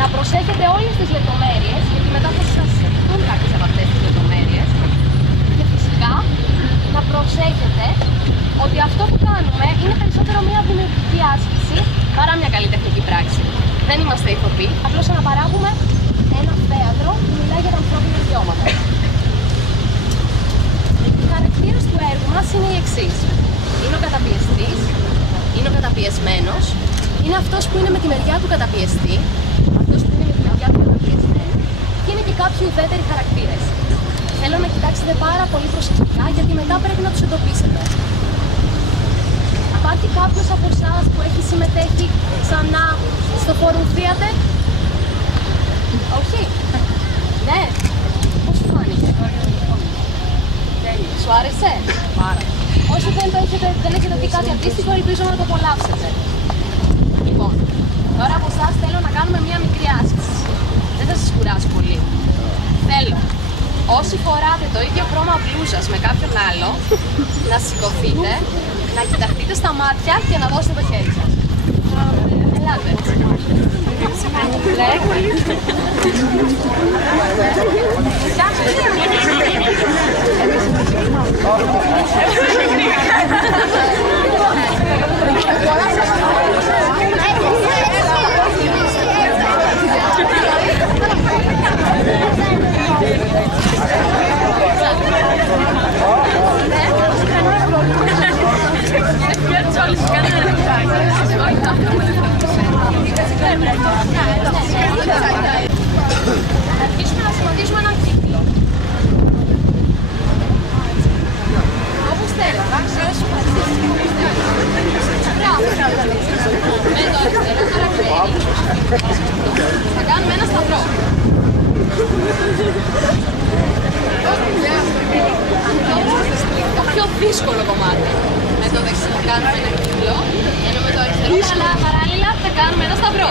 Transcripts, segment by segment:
να προσέχετε όλες τις λεπτομέρειες, γιατί μετά θα σας δουν κάποιες από αυτές τις λεπτομέρειες. Και φυσικά να προσέχετε ότι αυτό που κάνουμε είναι περισσότερο μια δημιουργική άσκηση παρά μια καλλιτεχνική πράξη. Δεν είμαστε ηθοποιοί, απλώς αναπαράγουμε ένα θέατρο που μιλάει για τα ανθρώπινα δικαιώματα. Οι χαρακτήρες του έργου μας είναι οι εξής. Είναι ο καταπιεστής, είναι ο καταπιεσμένος, είναι αυτός που είναι με τη μεριά του καταπιεστή, αυτός που είναι με τη μεριά του καταπιεσμένου και είναι και κάποιοι ουδέτεροι χαρακτήρες. Θέλω να κοιτάξετε πάρα πολύ προσεκτικά γιατί μετά πρέπει να τους εντοπίσετε. Υπάρχει κάποιος από εσάς που έχει συμμετέχει ξανά στο Forum Theater? Όχι. Ναι. Πώς σου φάνηκε? Σου άρεσε? Πάρα. Όσοι δεν έχετε δει κάτι αντίστοιχο, ελπίζω να το απολαύσετε. Λοιπόν, τώρα από εσάς θέλω να κάνουμε μια μικρή άσκηση. Δεν θα σας κουράσει πολύ. Θέλω, όσοι φοράτε το ίδιο χρώμα μπλούζας με κάποιον άλλο, να σηκωθείτε, να κοιταχτείτε στα μάτια και να δώσετε το χέρι σας. Ελάτε. Αρχίσουμε να σχηματίσουμε έναν κύκλο. Όπως θέλω. Μπράβο. Με το αριστερό χαρακτήρι θα κάνουμε ένα σταυρό. Το πιο δύσκολο κομμάτι. Με το δεξί θα κάνουμε ένα κύκλο, ενώ με το αριστερό παράλληλα θα κάνουμε ένα σταυρό.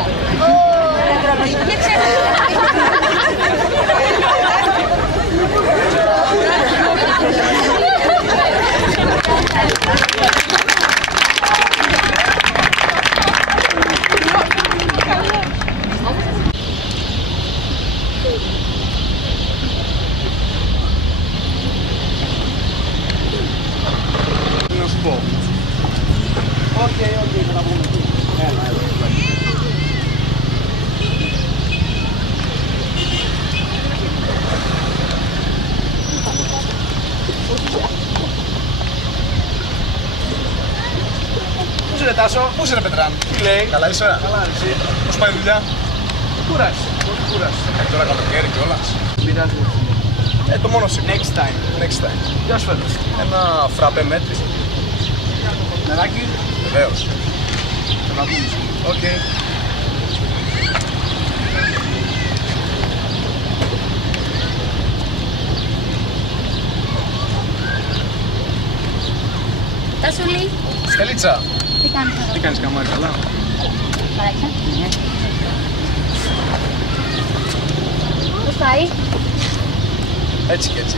Να σου πω. Οκ, θα τα πούμε εκεί. Έλα. Πού είσαι ρε Τάσο? Πού είσαι ρε Πετράν? Τι λέει? Καλά είσαι? Καλά εσύ? Πώς πάει η δουλειά? Κούρασε. Κούρασε. Τώρα καλοκαίρι κιόλας. Πειράζει. Το μόνο σίγουρο. Next time. Next time. Γεια σου φέτος. Ένα φραπέ μέτρη. Νεράκι. Βεβαίως. Θα τα πούμε. Οκ. Τάσουλη. Στελίτσα. Τι κάνεις εδώ? Τι κάνεις καμάρι, καλά? Παράξα. Πώς πάει? Έτσι και έτσι.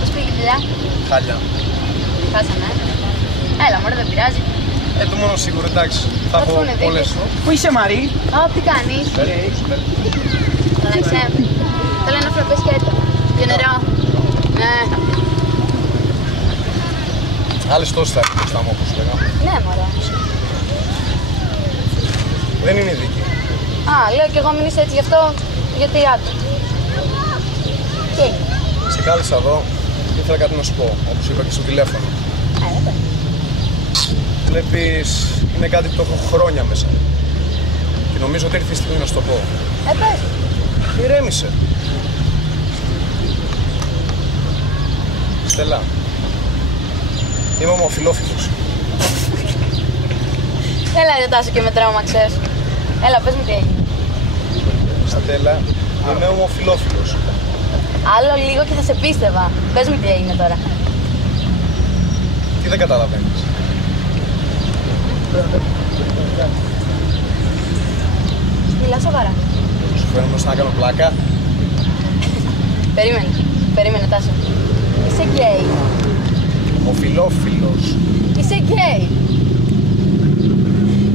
Πώς πήγε η δουλειά? Χάλια. Χάσαμε. Έλα μωρέ, δεν πειράζει. Το μόνο σίγουρο, εντάξει. Θα έχω πολλές. Πού είσαι Μαρή? Τι κάνεις? Καλά είσαι? Θέλω ένα φραπέ σκέτο. Για νερό. Ναι. Άλλες τόσες θα έρθουν μπροστά μου όπως λέγαμε. Ναι μωρέ. Δεν είναι δίκη. Λέω κι εγώ μην είσαι έτσι γι' αυτό. Γιατί άτο. Τι? Σε κάλεσα εδώ και ήθελα κάτι να σου πω, όπως είπα και στο τηλέφωνο. Δεν. Βλέπεις, είναι κάτι που το έχω χρόνια μέσα. Και νομίζω ότι ήρθε η στιγμή να σου το πω. Πες. Ηρέμησε. Στέλλα, είμαι ομοφυλόφιλος. Έλα ρε Τάσο και με τρόμαξες. Έλα πες μου τι έγινε. Στέλλα, είμαι ομοφυλόφιλος. Άλλο λίγο και θα σε πίστευα. Πες μου τι έγινε τώρα. Τι δεν καταλαβαίνεις? Μιλά σοβαρά. Σου φαίνομαι μπροστά να κάνω πλάκα. Περίμενε Τάσο. Είσαι γκέι. Ομοφυλόφιλος. Είσαι γκέι.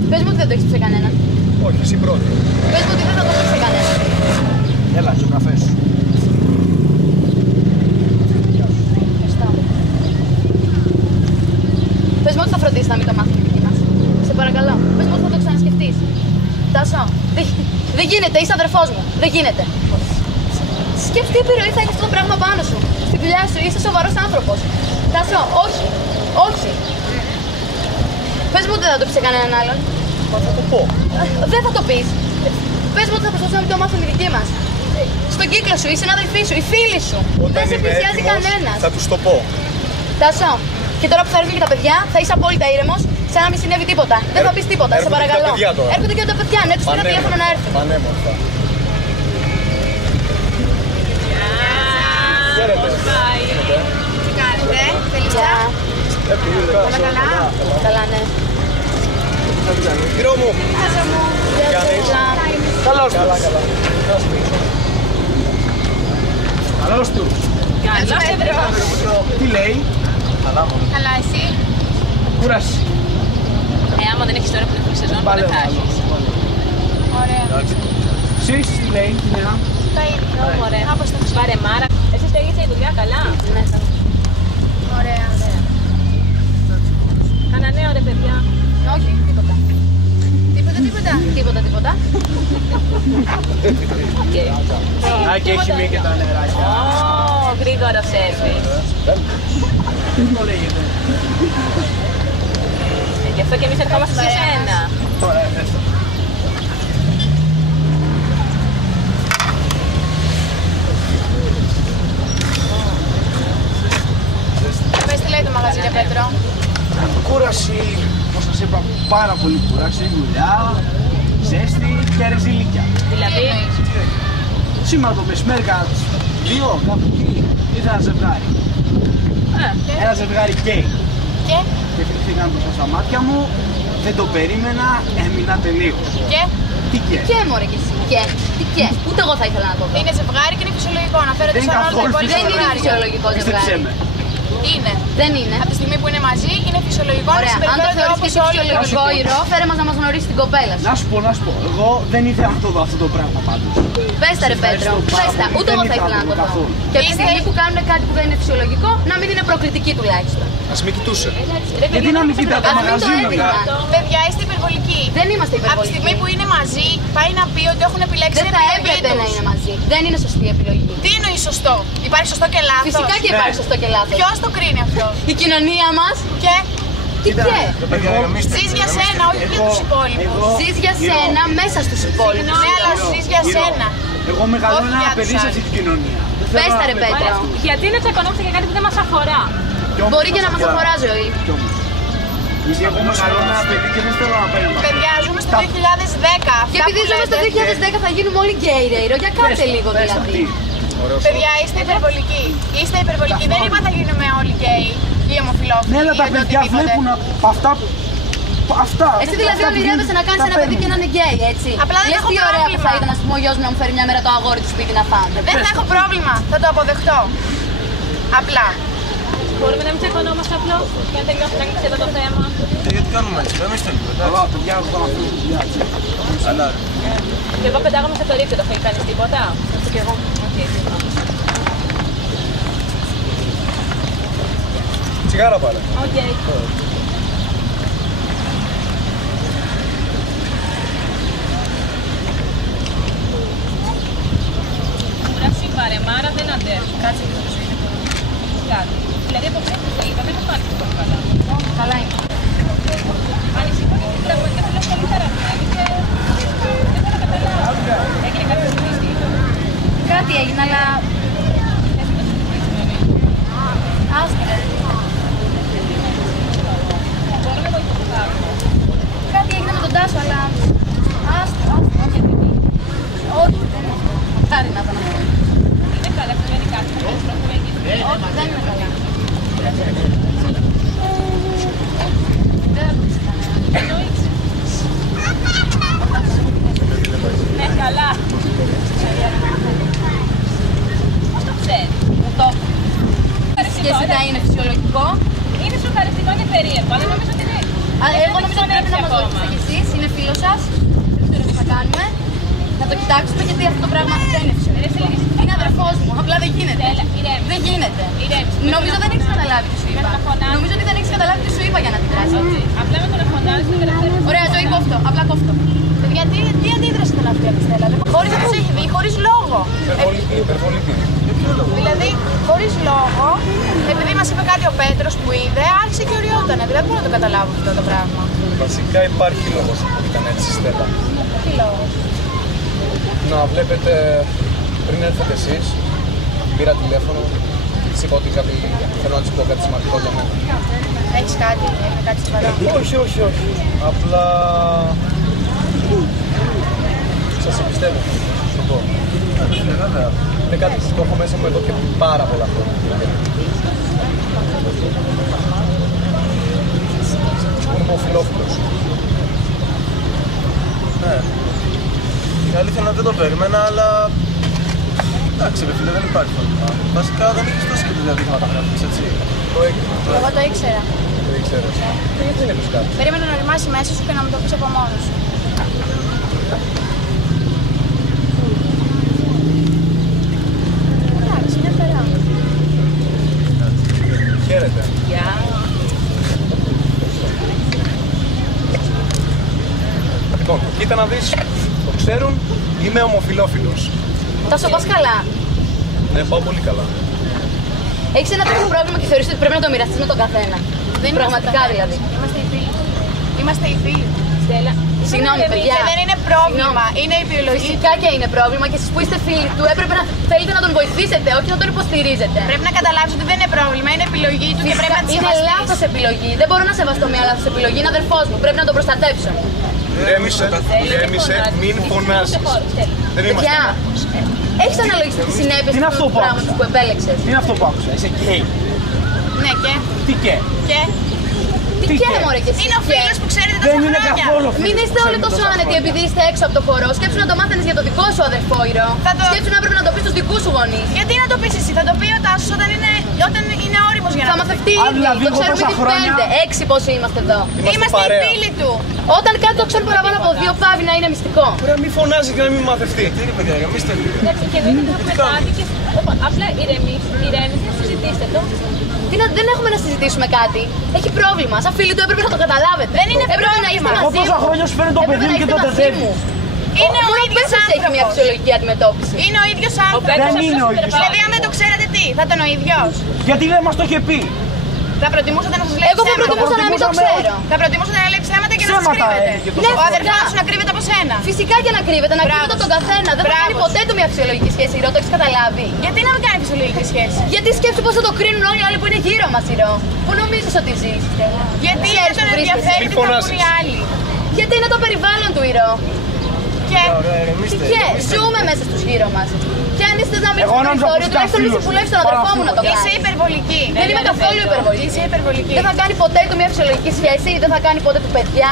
Πες μου ότι δεν το έχεις πει σε κανέναν. Όχι, εσύ πρώτη. Πες μου ότι δεν θα το πεις σε κανέναν. Έλα, και ο καφές σου. Πες μου ότι θα φροντίσεις να μην το μάθει η δική μας. Σε παρακαλώ. Πες μου ότι θα το ξανασκεφτείς. Τάσο, δεν γίνεται, είσαι αδερφός μου. Δεν γίνεται. Σκέψου τι επιρροή θα έχει αυτό το πράγμα πάνω σου. Στη δουλειά σου, είσαι σοβαρός άνθρωπος. Τάσο, όχι. Όχι. Πες μου ότι δεν θα το πεις σε κανέναν άλλον. Μα θα το πω. Δεν θα το πεις. Πες μου ότι θα προσπαθήσουμε να μην το μάθουν οι δικοί μας. Στον κύκλο σου, οι συνάδελφοί σου, οι φίλοι σου. Δεν σε πλησιάζει κανένας. Θα τους το πω. Τάσο, και τώρα που θα έρθουν και τα παιδιά, θα είσαι απόλυτα ήρεμος, σαν να μην συνέβη τίποτα. Δεν θα πεις τίποτα, σε παρακαλώ. Έρχονται και τα παιδιά, ναι, τους πήρα τηλέφωνο να έρθουν. Πανέμορφα. Χαίρετε. Τι κάνετε, Φελισιά? Όλα καλά? Καλά, ναι. Κύριο μου. Άζω μου. Γεια σου. Καλώς του. Καλά, καλά. Καλώς του. Καλώς Πέτρο. Τι λέει? Καλά μόνο. Καλά, εσύ? Κούραση. Άμα δεν έχεις τώρα που είναι σεζόν, πότε θα έχεις? Ωραία. Εσείς τι λέει, τι νέα? Τα ίδια. Ωραία. Πάρε μάρα. Εσείς τελείωσε η δουλειά καλά. Ναι, ωραία. Κάνα νέο ρε παιδιά. Όχι, τίποτα. Τίποτα. Α, και έχει μία και τα νεράκια. Ω, γρήγορο σερβις. Το λέγεται. Γι' αυτό και εμείς ερχόμαστε σε σένα. Ωραία, ευχαριστώ. Πες τι λέει το μαγαζί, ρε Πέτρο. Κούραση, όπως σας είπα, πάρα πολύ κούραση, δουλειά, ζέστη και ρεζιλίκια. Δηλαδή, Σήμερα το μεσημέρι κατά τις 2, κάπου εκεί, ήρθε ένα ζευγάρι. Ένα ζευγάρι γκέι. Και? Και κρυφθήκαν μπροστά στα μάτια μου, δεν το περίμενα, έμεινα τελείως. Και? Τι και? Και μωρέ κι εσύ. Και. Ούτε εγώ θα ήθελα να το δω. Είναι ζευγάρι και είναι φυσιολογικό να φέρετε Δεν είναι σαν όλο το καθόλου υπόλοιπο. Δεν είναι φυσιολογικό Πίστεψέ ζευγάρι. με. Είναι. Δεν είναι. Από τη στιγμή που είναι μαζί, είναι φυσιολογικό να Ωραία, συμπεριφέρονται αν το θεωρείς όπως και όλοι. φυσιολογικό, Ηρο, φέρε μας να μας γνωρίσει την κοπέλα σου. Να σου πω. Εγώ δεν ήθελα να το δω αυτό το πράγμα πάντως. Πες τα ρε Πέτρο, πες τα. Ούτε εγώ θα ήθελα να το δω. Και από τη στιγμή που κάνουν κάτι που δεν είναι φυσιολογικό, να μην είναι προκλητική τουλάχιστον. Ας μην κοιτούσε. Γιατί να μην κοιτάτε το Ας μην το μαγαζί μου, έδιναν. Παιδιά, είστε υπερβολικοί. Δεν είμαστε Από τη υπερβολικοί. στιγμή που είναι μαζί, πάει να πει ότι έχουν επιλέξει Δεν την θα επιλογή έπρεπε να τους. είναι μαζί. Δεν είναι σωστή επιλογή. Τι εννοεί σωστό? Υπάρχει σωστό και λάθος? Φυσικά και υπάρχει σωστό και λάθος. Ποιος το κρίνει αυτό? Η κοινωνία μας. Και Τι και. ζεις για σένα, όχι για τους υπόλοιπους. Ζεις για σένα μέσα στους υπόλοιπους. Ναι, αλλά ζεις για σένα. Εγώ μεγαλώνω Όχι ένα για παιδί τους σε αυτή την κοινωνία. Δεν θέλω Πες τα, να ρε, με Πέτρο. πάρει αυτούς. γιατί να τσακωνόμαστε για κάτι που δεν μας αφορά. Κι όμως, Μπορεί και να μας τώρα, αφορά ζωή. κι όμως. Γιατί εγώ μεγαλώνω ένα παιδί και δεν θέλω να παίρνω. Παιδιά, ζούμε στο 2010. Αυτά Και επειδή που ζούμε στο λέτε, 2010 θα γίνουμε όλοι γκέι, ρε Ηρο. Για κάτσε λίγο δηλαδή. παιδιά, είστε υπερβολικοί. Είστε υπερβολικοί. Δεν είπα θα γίνουμε όλοι γκέι ή ομοφυλόφιλοι. Ναι, αλλά τα ή παιδιά οτιδήποτε. βλέπουν αυτά. Αυτά. Εσύ δηλαδή ονειρεύεσαι να κάνεις ένα παιδί και να είναι γκέι, έτσι. Απλά δεν Λες έχω τι ωραία που πρόβλημα. θα ήταν, ας πούμε, ο γιος μου να μου φέρει μια μέρα το αγόρι του σπίτι να φάμε. Δεν θα έχω πρόβλημα. Θα το αποδεχτώ. Απλά. Μπορούμε να μην τσακωνόμαστε απλώς και να τελειώσουμε να κλείσει εδώ το θέμα. Γιατί κάνουμε έτσι, δεν είστε λίγο. Καλά, παιδιά, εγώ κάνω αυτή τη δουλειά. Αλλά Και εγώ πετάγαμε σε το ρίξο, το θέλει κανείς τίποτα. Αυτό κι εγώ. τσιγάρα πάρε. Οκ. Κούραση, βαρεμάρα, δεν αντέχω. Κάτσε λίγο το ζωή. Κάτι. Δηλαδή από πριν που το είπα, δεν θα πάρει το καλά. Καλά είναι. Ανησυχώ για την πραγματικά θέλω πολύ χαραγμένη και δεν θέλω να καταλάβω. Έγινε κάποιο χρήστη. Κάτι έγινε, αλλά. Άστα, ρε. Μπορώ να βοηθήσω κάποιο. Κάτι έγινε με τον Τάσο, αλλά. Άστα, όχι. Όχι, δεν είναι. Χάρη να το να πω. Είναι καλά, αυτό είναι κάτι που προσπαθούμε εκεί. Όχι, δεν είναι καλά. Δεν θα το ξανά. Ναι, καλά. Πώς το ξέρεις? Μου το και εσύ θα είναι φυσιολογικό. Είναι σοκαριστικό και περίεργο, αλλά νομίζω ότι είναι. Εγώ νομίζω ότι πρέπει να μας βοηθήσετε κι εσείς. Είναι φίλος σας. Δεν ξέρω τι θα κάνουμε. Θα το κοιτάξουμε γιατί αυτό το πράγμα δεν είναι φυσιολογικό. Είναι αδερφός μου, απλά δεν γίνεται. Δεν γίνεται. Νομίζω δεν έχεις καταλάβει τι σου είπα. Νομίζω ότι δεν έχεις καταλάβει τι σου είπα για να αντιδράσεις. Απλά με το να φωνάζεις δεν είναι. Ωραία, ζωή κόφτω. Απλά κόφτω. Γιατί τι αντίδραση ήταν αυτή από τη Στέλλα, χωρίς να τους έχει δει, χωρίς λόγο. Υπερβολική. Δηλαδή, χωρίς λόγο, επειδή μας είπε κάτι ο Πέτρος που είδε, άρχισε και οριότανε. Δηλαδή, δεν μπορώ να το καταλάβω αυτό το πράγμα. Βασικά υπάρχει λόγος που ήταν έτσι η Στέλλα. Τι λόγος? Να βλέπετε, πριν έρθετε εσείς, πήρα τηλέφωνο, της είπα ότι θέλω να της πω κάτι σημαντικό για μένα. Έχεις κάτι, έγινε κάτι σοβαρό? Όχι. Απλά σας εμπιστεύω, να το πω. Είναι κάτι που το έχω μέσα μου εδώ και πάρα πολλά χρόνια. Είμαι οφειλόφιλος. Ναι. Η αλήθεια είναι ότι δεν το περίμενα, αλλά εντάξει, ρε φίλε, δεν υπάρχει πρόβλημα. Βασικά δεν έχεις τόσο και διαδείγματα γραφής, έτσι. Το έκρινα. Εγώ το ήξερα. Το ήξερες. Γιατί δεν είπες κάτι? Περίμενα να οριμάσει μέσα σου και να μου το πεις από μόνος σου. Εντάξει, μια χαρά. Χαίρετε. Λοιπόν, κοίτα να δεις, το ξέρουν, είμαι ομοφυλόφιλος. Τόσο πας καλά. Ναι, πάω πολύ καλά. Έχεις ένα τέτοιο πρόβλημα και θεωρείς ότι πρέπει να το μοιραστείς με τον καθένα. Πραγματικά δηλαδή. Είμαστε οι φίλοι. Στέλλα. Συγγνώμη, παιδιά. Και δεν είναι πρόβλημα, είναι η επιλογή. Φυσικά και είναι πρόβλημα και εσείς που είστε φίλοι του έπρεπε να θέλετε να τον βοηθήσετε, όχι να τον υποστηρίζετε. Πρέπει να καταλάβεις ότι δεν είναι πρόβλημα, είναι επιλογή του και πρέπει να τη Είναι σεβαστείς. λάθος επιλογή. Δεν μπορώ να σεβαστώ μια λάθος επιλογή. Είναι αδερφός μου. Πρέπει να τον προστατεύσω. Ηρέμησε, μην φωνάζεις. Δεν είμαστε. Παιδιά, έχεις αναλογιστεί τις συνέπειες Είναι αυτό του που πράγματος άκουσα. που επέλεξες. Είναι αυτό που άκουσα. Είσαι γκέι. Ναι, και. Τι και? Και. Τι και μωρέ και εσύ. Είναι ο φίλος που ξέρετε Δεν τόσα είναι χρόνια. καθόλου. Μην είστε όλοι τόσο άνετοι επειδή είστε έξω από το χώρο. Σκέψου να το μάθαινες για το δικό σου αδερφό ηρωό. Σκέψου να έπρεπε να το πεις στους δικούς σου γονείς. Γιατί να το πεις εσύ, θα το πει ο Τάσος όταν είναι όριμος για να Θα το πει. μαθευτεί Αν ήδη. δηλαδή Το εγώ ξέρουμε τόσα ήδη χρόνια- 5, 6 πόσοι είμαστε εδώ. Είμαστε οι παρέα. φίλοι του. Όταν κάτι το ξέρουν παραπάνω από 2 πάβει να είναι μυστικό. Ωραία, μην φωνάζει και να μην μαθευτεί. Τι είναι, παιδιά, γαμίστε λίγο. Εντάξει, και δεν έχουμε κάτι και. Απλά ηρέμησε, συζητήστε το. Δεν έχουμε να συζητήσουμε κάτι. Έχει πρόβλημα. Σαν φίλοι του έπρεπε να το καταλάβετε. Δεν είναι Έπρεπε να είστε πρόβλημα. Εγώ μαζί τόσα μου. χρόνια σου φέρνει το Έπρεπε παιδί να μου και είστε το μαζί τετεύει. μου. Είναι ο Μόνο ίδιος πες ότι έχει μια άνθρωπος. φυσιολογική αντιμετώπιση. Είναι ο ίδιος άνθρωπος. Δεν είναι ο ίδιος. Δηλαδή, αν δεν το ξέρατε τι, θα ήταν ο ίδιος. Γιατί δεν μας το είχε πει. Θα προτιμούσατε να σας λέει Εγώ θα ψέματα. προτιμούσα να μην το ξέρω. Θα προτιμούσατε να λέει ψέματα και να σας Ψέματα κρύβετε. έλεγε το Ναι, Ο αδερφός φυσικά. σου να κρύβεται από σένα. Φυσικά και να κρύβεται, να Μπράβο κρύβεται από τον σου. καθένα. Δεν θα Μπράβο κάνει σου. ποτέ του μια φυσιολογική σχέση, Ηρώ, το έχεις καταλάβει. Γιατί να μην κάνει φυσιολογική σχέση. Γιατί σκέψου πώς θα το κρίνουν όλοι οι άλλοι που είναι γύρω μας, Ηρώ. Πού νομίζεις ότι ζεις, Στέλλα? Γιατί Ξέρεις δεν που τον βρίσκεσαι. ενδιαφέρει Μην τι θα πούν φωνάζεις. οι άλλοι. Γιατί είναι το περιβάλλον του, Ηρώ. Και Ωραία, ηρεμήστε. Και ζούμε μέσα στους γύρω μας. Και αν είστε να μην Εγώ στο νόμιζα περιθώριο, πως τουλάχιστον μη ήταν συμβουλεύσει τον αδερφό μου να το είσαι κάνει. υπερβολική. Δεν είμαι καθόλου υπερβολική. Είσαι υπερβολική. Δεν θα κάνει ποτέ του μια φυσιολογική σχέση, δεν θα κάνει ποτέ του παιδιά.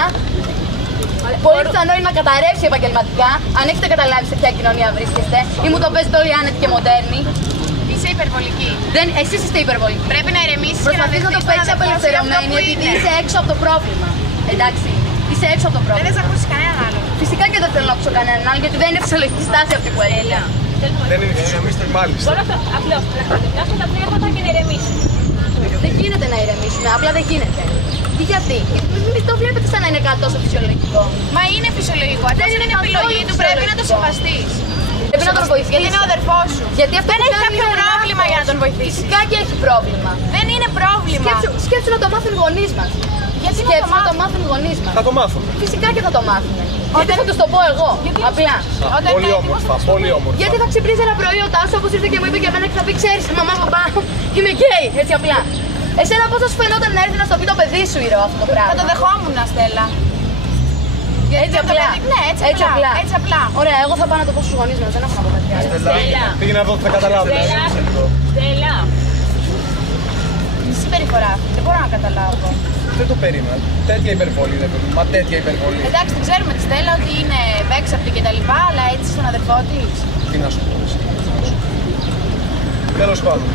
Πολύ πιθανό είναι να καταρρεύσει επαγγελματικά, αν έχετε καταλάβει σε ποια κοινωνία βρίσκεστε, ή μου το παίζετε όλοι άνετοι και μοντέρνοι. Είσαι υπερβολική. Εσείς είστε υπερβολικοί. Πρέπει να ηρεμήσεις και να Προσπαθείς να το δεχτείς τον παίξεις αδερφό σου για αυτό απελευθερωμένη που επειδή είναι. είσαι έξω από το πρόβλημα. Εντάξει, είσαι έξω από το Δεν πρόβλημα. θες να ακούσεις κανέναν άλλο. Φυσικά και δεν θέλω να ακούσω κανέναν άλλο γιατί δεν είναι φυσιολογική στάση αυτή που έλεγα. Δεν είναι φυσιολογική, μάλιστα. Μπορώ απλώς πραγματικά αυτά τα πράγματα και να ηρεμήσω. Δεν γίνεται να ηρεμήσουμε, απλά δεν γίνεται. Τι γιατί, μην το βλέπετε σαν να είναι κάτι τόσο φυσιολογικό. Μα είναι φυσιολογικό. Δεν Αυτό είναι είναι επιλογή καθόλου του. Πρέπει να το φυσιολογικό. σεβαστείς. Πρέπει να τον βοηθήσει. Γιατί είναι ο αδερφός σου. Γιατί αυτό Δεν που έχει κάνει κάποιο είναι πρόβλημα λάθος. για να τον βοηθήσεις. Φυσικά και έχει πρόβλημα. Δεν είναι πρόβλημα. Σκέψου να το μάθουν οι γονείς μας. Γιατί να το Σκέψου να το μάθουν. μάθουν οι γονείς μας. Θα το μάθουμε. Φυσικά και θα το μάθουν. Γιατί θα τους το πω εγώ. Απλά. Όταν Πολύ είναι όμορφα, έτοιμος, πολύ όμορφα. Γιατί θα ξυπνήσει ένα πρωί ο Τάσος όπως ήρθε και μου είπε και εμένα και θα πει: Ξέρεις, μαμά, παπά, είμαι γκέι. Έτσι απλά. Εσένα πώς θα σου φαινόταν να έρθει να στο πει το παιδί σου, Ηρώ, αυτό το πράγμα. θα το δεχόμουν, Στέλλα. Έτσι το απλά. παιδί- ναι, έτσι απλά. Ωραία, εγώ θα πάω να το πω στους γονείς μας, δεν έχω να πω κάτι άλλο. Στέλλα. Πήγαινε εδώ, θα καταλάβεις. Στέλλα. Τι συμπεριφορά αυτή, δεν μπορώ να καταλάβω. Δεν το περίμενα. Τέτοια υπερβολή δεν περίμενα. Μα τέτοια υπερβολή. Εντάξει, την ξέρουμε τη Στέλλα ότι είναι βέξαπτη και τα λοιπά, αλλά έτσι στον αδερφό της. Τι να σου πω. Τέλος πάντων.